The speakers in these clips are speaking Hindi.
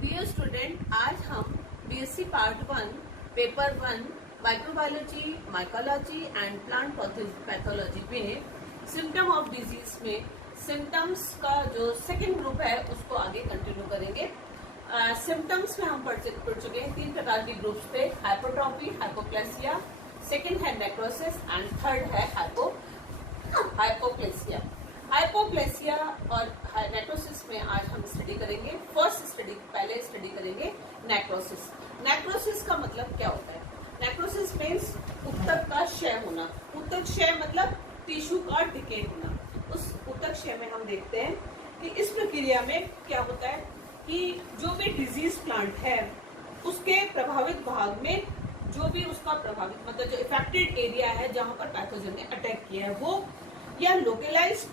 डियर स्टूडेंट, आज हम BSc part 1 paper 1 microbiology, mycology and plant pathology में सिम्टम ऑफ डिजीज में सिम्टम्स का जो सेकेंड ग्रुप है उसको आगे कंटिन्यू करेंगे। सिम्टम्स में हम पढ़ चुके हैं, 3 प्रकार के ग्रुप्स थे, हाइपोट्रोफी, हाइपोप्लेसिया, सेकेंड है नेक्रोसिस एंड थर्ड है हाइपोप्लेसिया। हाइपोप्लेसिया और नेक्रोसिस में आज हम स्टडी करेंगे। पहले स्टडी करेंगे नेक्रोसिस। नेक्रोसिस का मतलब क्या होता है? नेक्रोसिस मीन्स ऊतक का क्षय होना। ऊतक क्षय मतलब टिश्यू का डिके होना। उस ऊतक क्षय में हम देखते हैं कि इस प्रक्रिया में क्या होता है कि जो भी डिजीज प्लांट है उसके प्रभावित भाग में जो भी उसका प्रभावित मतलब जो इफेक्टेड एरिया है जहां पर पैथोजन ने अटैक किया है वो या लोकलाइज्ड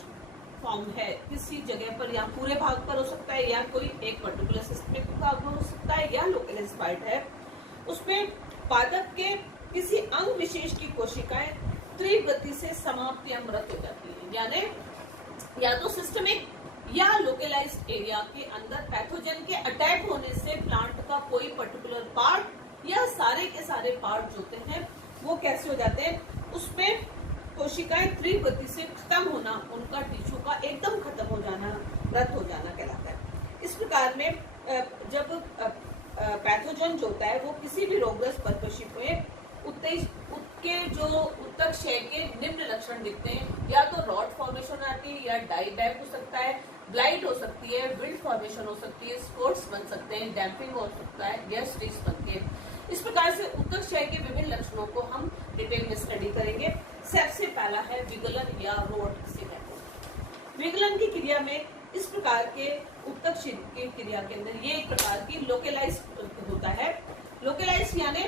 फॉर्म है किसी जगह पर, या पूरे भाग पर हो सकता है, या कोई एक पर्टिकुलर सिस्टमिक भाग में हो सकता है, या लोकलाइज पार्ट है, उसमें पादप के किसी अंग विशेष की कोशिकाएं तीव्र गति से समाप्त या मृत हो जाती है। यानी या तो सिस्टमिक या लोकलाइज्ड एरिया के अंदर पैथोजन के अटैक होने से प्लांट का कोई पर्टिकुलर पार्ट या सारे के सारे पार्ट जो होते हैं वो कैसे हो जाते हैं, उसमें कोशिकाएं तीव्र गति से खत्म होना, उनका टिश्यू का एकदम खत्म हो जाना, मृत हो जाना कहलाता है। इस प्रकार में जब पैथोजन जो होता है वो किसी भी रोगग्रस्त परपशिप में उसके जो ऊतक क्षय के निम्न लक्षण दिखते हैं, या तो रॉड फॉर्मेशन आती है, या डाई बैक हो सकता है, ब्लाइट हो सकती है, विल्ड फॉर्मेशन हो सकती है, स्पॉट्स बन सकते हैं, डैम्पिंग हो सकता है, या स्ट्रीक्स बनती है। इस प्रकार से ऊतक क्षय के विभिन्न लक्षणों को हम डिटेल में स्टडी करेंगे। सबसे पहला है विगलन या रोट किसे कहते हैं। विगलन की क्रिया में इस प्रकार के ऊतक क्षय की क्रिया के अंदर ये एक प्रकार की लोकलाइज होता है। लोकलाइज यानी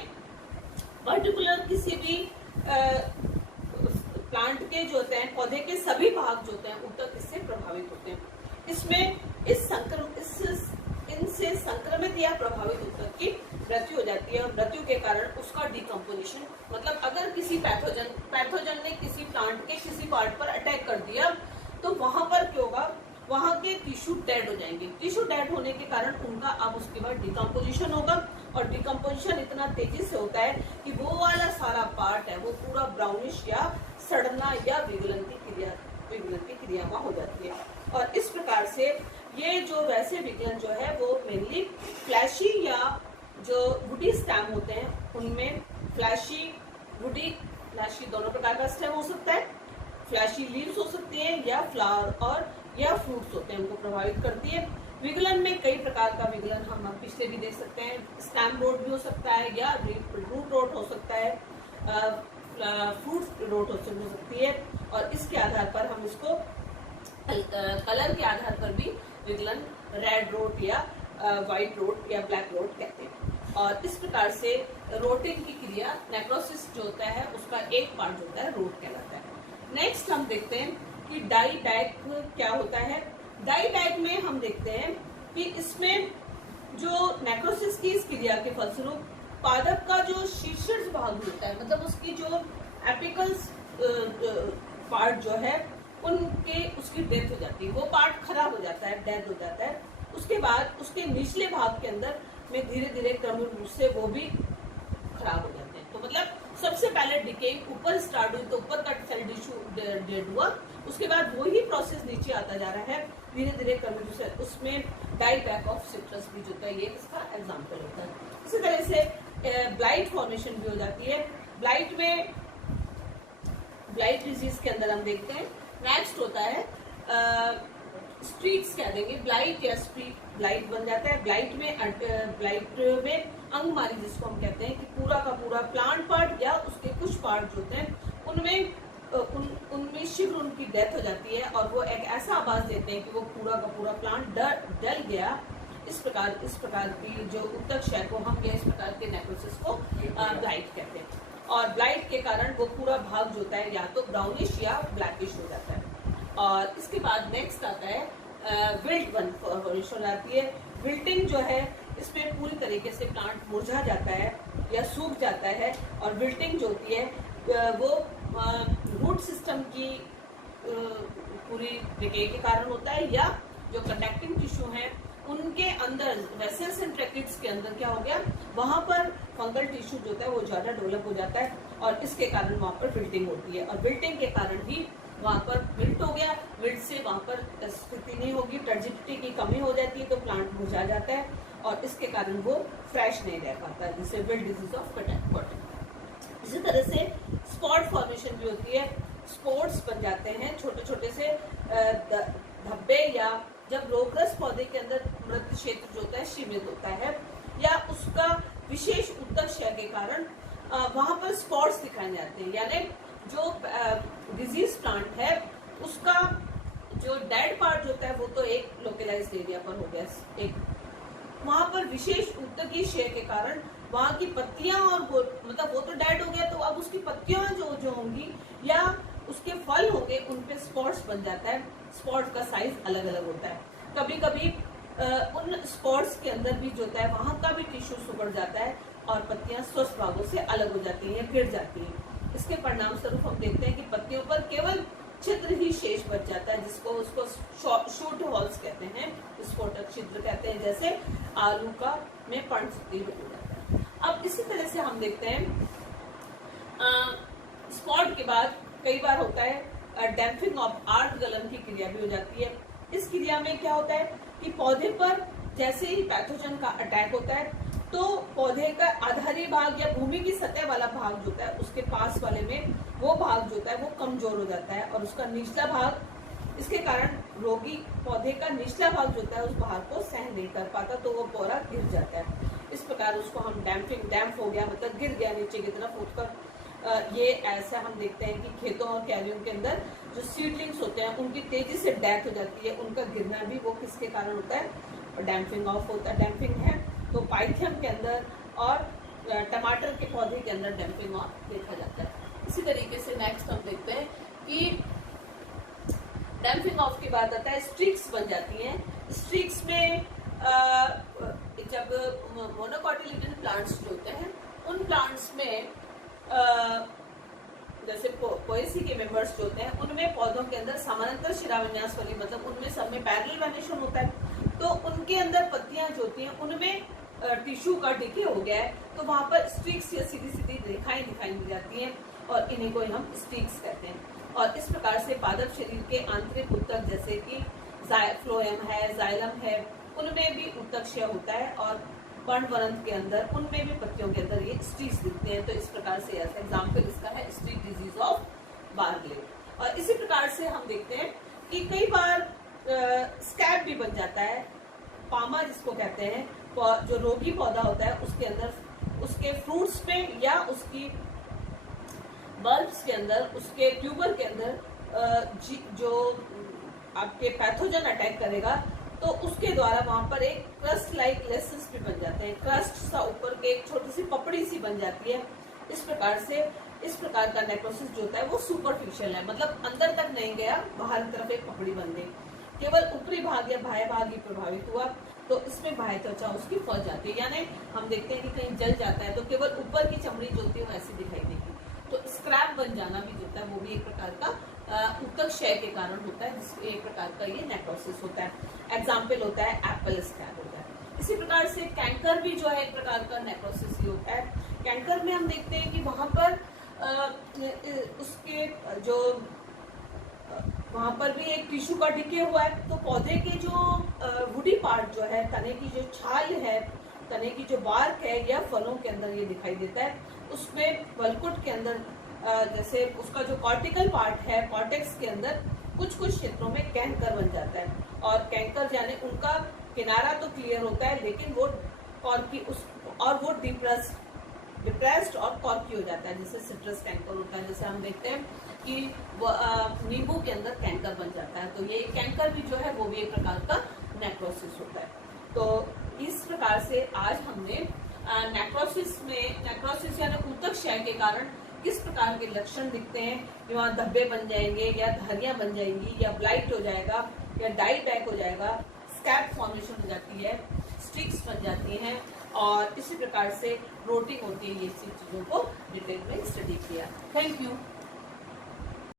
पर्टिकुलर किसी भी प्लांट के जो होते हैं, पौधे के सभी भाग जो होते हैं ऊतक इससे प्रभावित होते हैं। इसमें इनसे संक्रमित या प्रभावित ऊतक की मृत्यु हो जाती है, और मृत्यु के कारण उसका डिकम्पोजिशन मतलब अगर किसी पैथोजन ने किसी प्लांट के किसी पार्ट पर अटैक कर दिया तो वहां पर क्या होगा, वहां के टिश्यू डेड हो जाएंगे। टिश्यू डेड होने के कारण उनका अब उसके बाद डिकम्पोजिशन होगा, और डिकम्पोजिशन इतना तेजी से होता है कि वो वाला सारा पार्ट है वो पूरा ब्राउनिश या सड़ना या विगलन की क्रिया में हो जाती है। और इस प्रकार से ये जो वैसे विगलन जो है वो मेनली फ्लैशी या जो वुडी स्टेम होते हैं उनमें फ्लैशी दोनों प्रकार का स्टेम हो सकता है, फ्लैशी लीव्स हो सकती है, या फ्लावर या फ्रूट्स होते हैं उनको प्रभावित करती है। विगलन में कई प्रकार का विगलन हम पिछले भी देख सकते हैं, स्टेम रोट भी हो सकता है, या रूट रोट हो सकता है, फ्रूट रोट हो सकती है, और इसके आधार पर हम इसको कलर के आधार पर भी विगलन रेड रोट या व्हाइट रोट या ब्लैक रोट कहते हैं। और इस प्रकार से रोटिंग की क्रिया नेक्रोसिस जो होता है उसका एक पार्ट जो होता है रोट कहलाता है। नेक्स्ट हम देखते हैं कि डाई बैक क्या होता है। डाई बैक में हम देखते हैं कि इसमें जो नेक्रोसिस की इस क्रिया के फलस्वरूप पादप का जो शीर्ष भाग होता है, मतलब उसकी जो एपिकल्स पार्ट जो है उसकी डेथ हो जाती है, वो पार्ट खराब हो जाता है, डेथ हो जाता है। उसके बाद उसके निचले भाग के अंदर में धीरे धीरे क्रमिक रूप से वो भी खराब हो जाते हैं। तो मतलब सबसे पहले डिकेइंग ऊपर स्टार्ट हुई, तो ऊपर का सेल टिश्यू डेड हुआ, उसके बाद वही प्रोसेस नीचे आता जा रहा है धीरे धीरे क्रमिक रूप से। उसमें डाई बैक ऑफ सिट्रस भी जो होता है ये इसका एग्जाम्पल होता है। इसी तरह से ब्लाइट फॉर्मेशन भी हो जाती है। ब्लाइट डिजीज के अंदर हम देखते हैं नेक्स्ट होता है स्ट्रीक्स कह देंगे, ब्लाइट या स्ट्रीक ब्लाइट बन जाता है। ब्लाइट में अंगमारी जिसको हम कहते हैं कि पूरा का पूरा प्लांट पार्ट या उसके कुछ पार्ट जो होते हैं उनमें शीघ्र उनकी डेथ हो जाती है, और वो एक ऐसा आवाज देते हैं कि वो पूरा का पूरा प्लांट डल गया। इस प्रकार की जो ऊतक क्षय को हम इस प्रकार के नेक्रोसिस को ब्लाइट कहते हैं। और ब्लाइट के कारण वो पूरा भाग जो होता है या तो ब्राउनिश या ब्लैकिश हो जाता है। और इसके बाद नेक्स्ट आता है विल्ट फॉर्मेशन आती है। विल्टिंग जो है इसमें पूरी तरीके से प्लांट मुरझा जाता है या सूख जाता है, और विल्टिंग जो होती है वो रूट सिस्टम की पूरी डिके के कारण होता है, या जो कंडक्टिंग टिश्यू है उनके अंदर वेसल्स एंड ट्रैकेट्स के अंदर क्या हो गया, वहां पर फंगल टिश्यू जो होता है वो ज्यादा डेवलप हो जाता है और इसके कारण वहां पर विल्टिंग होती है और विल्टिंग के कारण ही वहां पर विल्ट हो गया, विल्ट से वहां पर स्थिति नहीं होगी, टर्जिडिटी की कमी हो जाती है तो प्लांट मुरझा जाता है और इसके कारण वो फ्रेश नहीं रह पाता, जिसे विल्ट डिजीज ऑफ कॉटन। इसी तरह से स्पॉट फॉर्मेशन भी होती है, स्पॉट्स बन जाते हैं छोटे छोटे से धब्बे, या जब रोगग्रस्त पौधे के अंदर मृत क्षेत्र जो होता है सीमित होता है या उसका विशेष ऊतक क्षय के कारण वहां पर स्पॉट्स दिखाए जाते हैं, यानी जो डिजीज प्लांट है उसका जो डेड पार्ट जो होता है वो तो एक लोकलाइज्ड एरिया पर हो गया, एक वहां पर विशेष ऊतकीय क्षय के कारण वहां की पत्तियां और मतलब वो तो डेड हो गया तो अब उसकी पत्तियां जो होंगी या उसके फल होंगे उन पे स्पॉट्स बन जाता है। स्पॉट्स का साइज अलग अलग होता है, कभी कभी उन स्पॉट्स के अंदर भी जो होता है वहां का भी टिश्यू सुगड़ जाता है और पत्तियां स्वस्थ भागों से अलग हो जाती हैं, गिर जाती हैं। इसके परिणाम स्वरूप हम देखते हैं कि पत्तियों पर केवल छिद्र ही शेष बच जाता है, जिसको उसको शूट हॉल्स कहते हैं, विस्फोटक छिद्र कहते हैं, जैसे आलू का में पर्णशक्ति हो जाता है। अब इसी तरह से हम देखते हैं स्पॉट के बाद कई बार होता है डैम्पिंग ऑफ आर्ट गलन की क्रिया भी हो जाती है। इस क्रिया में क्या होता है कि पौधे पर जैसे ही पैथोजन का अटैक होता है तो पौधे का आधारी भाग या भूमि की सतह वाला भाग जो होता है उसके पास वाले में वो भाग जो होता है वो कमजोर हो जाता है और उसका निचला भाग, इसके कारण रोगी पौधे का निचला भाग जो होता है उस भार को सहन नहीं कर पाता तो वो पौधा गिर जाता है। इस प्रकार उसको हम डैम्प हो गया, मतलब गिर गया नीचे की तरफ उठकर। ये ऐसा हम देखते हैं कि खेतों और क्यारियों के अंदर जो सीडलिंग्स होते हैं उनकी तेजी से डेथ हो जाती है, उनका गिरना भी वो किसके कारण होता है, डैम्पिंग ऑफ होता है, डैम्पिंग है। तो पाइथियम के अंदर और टमाटर के पौधे के अंदर डैम्पिंग ऑफ देखा जाता है। इसी तरीके से नेक्स्ट हम देखते हैं कि डैम्पिंग ऑफ की बात आता है, स्ट्रिक्स बन जाती हैं। स्ट्रिक्स में जब मोनोकोटिलेडन प्लांट्स जो होते हैं उन प्लांट्स में जैसे पोएसी के मेंबर्स जो होते हैं उनमें पौधों के अंदर समानांतर शिराविन्यास वाली, मतलब उनमें सब में पैरेलल वेनेशन होता है, तो उनके अंदर पत्तियां जो होती हैं उनमें टिश्यू का डिके हो गया है तो वहां पर स्ट्रिक्स या सीधी सीधी रेखाएं दिखाई दी जाती हैं और इन्हीं को हम स्ट्रिक्स कहते हैं। और इस प्रकार से पादप शरीर के आंतरिक ऊतक जैसे कि फ्लोएम है, जाइलम है, उनमें भी ऊतक क्षय होता है और पर्णवरंत के अंदर उनमें भी पत्तियों के अंदर ये स्ट्रिक्स दिखते हैं। तो इस प्रकार से ऐसा एग्जाम्पल इसका है स्ट्रिक डिजीज ऑफ बार्ले। और इसी प्रकार से हम देखते हैं कि कई बार स्कैब भी बन जाता है, पामा जिसको कहते हैं, जो रोगी पौधा होता है उसके अंदर उसके फ्रूट्स पे या उसकी बल्ब्स के अंदर, उसके ट्यूबर के अंदर जो आपके पैथोजन अटैक करेगा तो उसके द्वारा वहां पर एक क्रस्ट लाइक लेसेस भी बन जाते हैं, क्रस्ट सा ऊपर के एक छोटी सी पपड़ी सी बन जाती है। इस प्रकार से इस प्रकार का नेक्रोसिस जो होता है वो सुपरफिशियल है, मतलब अंदर तक नहीं गया, बाहर की तरफ एक पपड़ी बन गई, केवल ऊपरी भाग या बाह्य भाग ही प्रभावित हुआ तो इसमें बाह्य त्वचा उसकी फंस जाती है, यानी हम देखते हैं कि कहीं जल जाता है तो केवल ऊपर की चमड़ी जो होती है वैसी दिखाई देगी। तो स्क्रैप बन जाना भी जो होता है वो भी एक प्रकार का ऊतक क्षय के कारण होता है, जिससे एक प्रकार का ये नेक्रोसिस होता है। एग्जाम्पल होता है एप्पल स्क्रैप होता है। इसी प्रकार से कैंकर भी जो है एक प्रकार का नेक्रोसिस ही होता है। कैंकर में हम देखते हैं कि वहां पर उसके जो वहां पर भी एक टिश्यू का डिके हुआ है तो पौधे के जो वुडी पार्ट जो है, तने की जो छाल है, तने की जो बार्क है या फलों के अंदर ये दिखाई देता है। उसमें वलकुट के अंदर जैसे उसका जो कॉर्टिकल पार्ट है, कॉर्टेक्स के अंदर कुछ कुछ क्षेत्रों में कैंकर बन जाता है और कैंकर यानी उनका किनारा तो क्लियर होता है लेकिन वो कॉर्की और वो डिप्रेस्ड और कॉर्की हो जाता है, जैसे सिट्रस कैंकर होता है। जैसे हम देखते हैं कि नींबू के अंदर कैंकर बन जाता है, तो ये कैंकर भी जो है वो भी एक प्रकार का नेक्रोसिस होता है। तो इस प्रकार से आज हमने नेक्रोसिस यानी ऊतक क्षय के कारण किस प्रकार के लक्षण दिखते हैं, वहाँ धब्बे बन जाएंगे या धारियां बन जाएंगी या ब्लाइट हो जाएगा या डाई टैक हो जाएगा, स्कैब फॉर्मेशन हो जाती है, स्ट्रिक्स बन जाती हैं और इसी प्रकार से रोटिंग होती है। ये सब चीजों को डिटेल में स्टडी किया। Thank you.